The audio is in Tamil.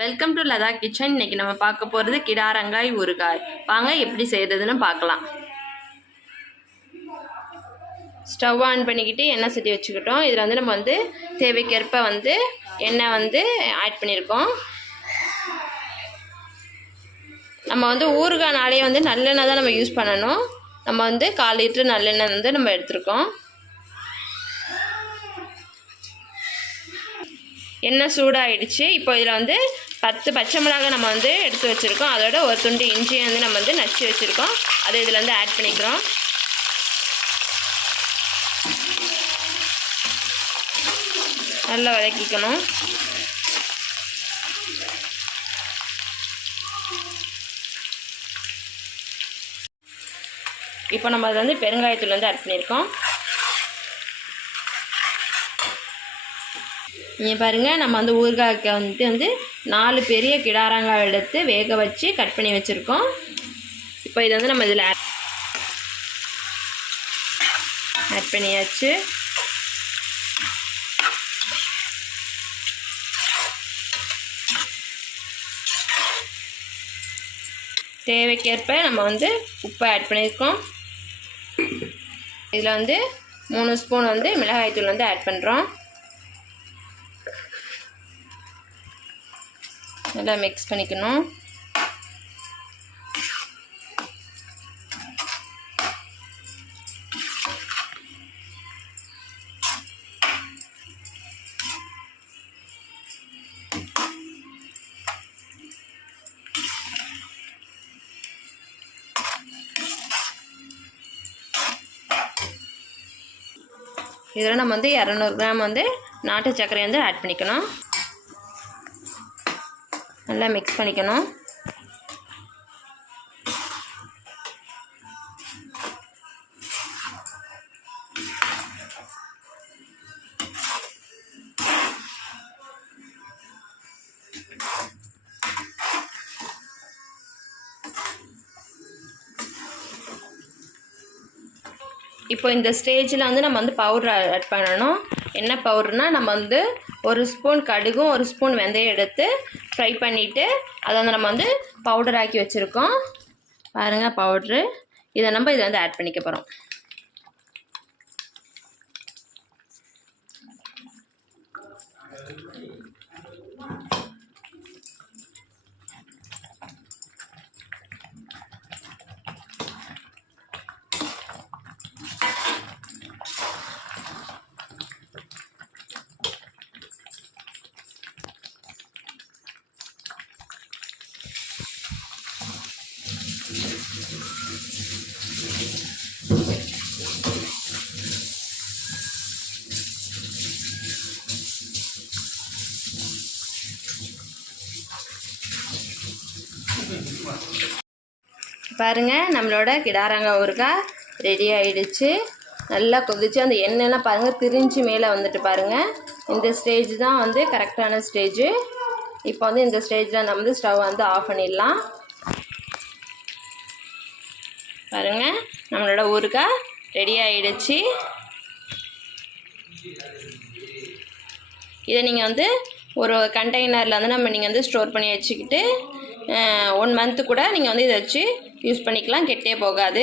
Welcome to Latha kitchen. இன்னைக்கு நம்ம பார்க்க போகிறது கிடாரங்காய் ஊறுகாய். வாங்க எப்படி செய்கிறதுன்னு பார்க்கலாம். ஸ்டவ் ஆன் பண்ணிக்கிட்டு எண்ணெய் சட்டி வச்சுக்கிட்டோம். இதில் நம்ம தேவைக்கேற்ப எண்ணெய் ஆட் பண்ணியிருக்கோம். நம்ம ஊறுகாய்னாலே நல்லெண்ணெய் தான் நம்ம யூஸ் பண்ணணும். நம்ம 1/4 லிட்டர் நல்லெண்ணெய் நம்ம எடுத்துருக்கோம். எண்ணெய் சூடாகிடுச்சு. இப்போ இதில் 10 பச்சை மிளகாய் நம்ம எடுத்து வச்சுருக்கோம். அதோட ஒரு துண்டு இஞ்சியை நம்ம நச்சு வச்சுருக்கோம். அதை இதில் ஆட் பண்ணிக்கிறோம். நல்லா வதக்கிக்கணும். இப்போ நம்ம அதில் பெருங்காயத்தூள் ஆட் பண்ணியிருக்கோம். நீங்கள் பாருங்கள், நம்ம ஊறுகாய்க்கு 4 பெரிய கிடாரங்காய் எடுத்து வேக வச்சு கட் பண்ணி வச்சுருக்கோம். இப்போ இதை நம்ம இதில் ஆட் பண்ணியாச்சு. தேவைக்கேற்ப நம்ம உப்பை ஆட் பண்ணியிருக்கோம். இதில் 3 ஸ்பூன் மிளகாய்த்தூள் ஆட் பண்ணுறோம். நல்லா மிக்ஸ் பண்ணிக்கணும். இதில் நம்ம 200 கிராம் நாட்டு சர்க்கரை ஆட் பண்ணிக்கணும். நல்லா மிக்ஸ் பண்ணிக்கணும். இப்போ இந்த ஸ்டேஜில் நம்ம பவுடர் ஆட் பண்ணணும். என்ன பவுடர்னா, நம்ம 1 ஸ்பூன் கடுகும் 1 ஸ்பூன் வெந்தயம் எடுத்து ஃப்ரை பண்ணிவிட்டு அதை நம்ம பவுடர் ஆக்கி வச்சுருக்கோம். பாருங்கள் பவுட்ரு. இதை நம்ம இதில் ஆட் பண்ணிக்க போகிறோம். பாருங்கள், நம்மளோட கிடாரங்காய் ஊறுகாய் ரெடி ஆகிடுச்சு. நல்லா கொதிச்சு அந்த எண்ணெய்லாம் பாருங்கள் திரிஞ்சு மேலே வந்துட்டு பாருங்கள். இந்த ஸ்டேஜ் தான் கரெக்டான ஸ்டேஜு. இப்போ இந்த ஸ்டேஜில் நம்ம ஸ்டவ் ஆஃப் பண்ணிடலாம். பாருங்கள், நம்மளோட ஊறுகாய் ரெடி ஆகிடுச்சு. இதை நீங்கள் ஒரு கண்டெய்னரில் நீங்கள் ஸ்டோர் பண்ணி வச்சுக்கிட்டு 1 மந்த்து கூட நீங்கள் இதை வச்சு யூஸ் பண்ணிக்கலாம். கெட்டே போகாது.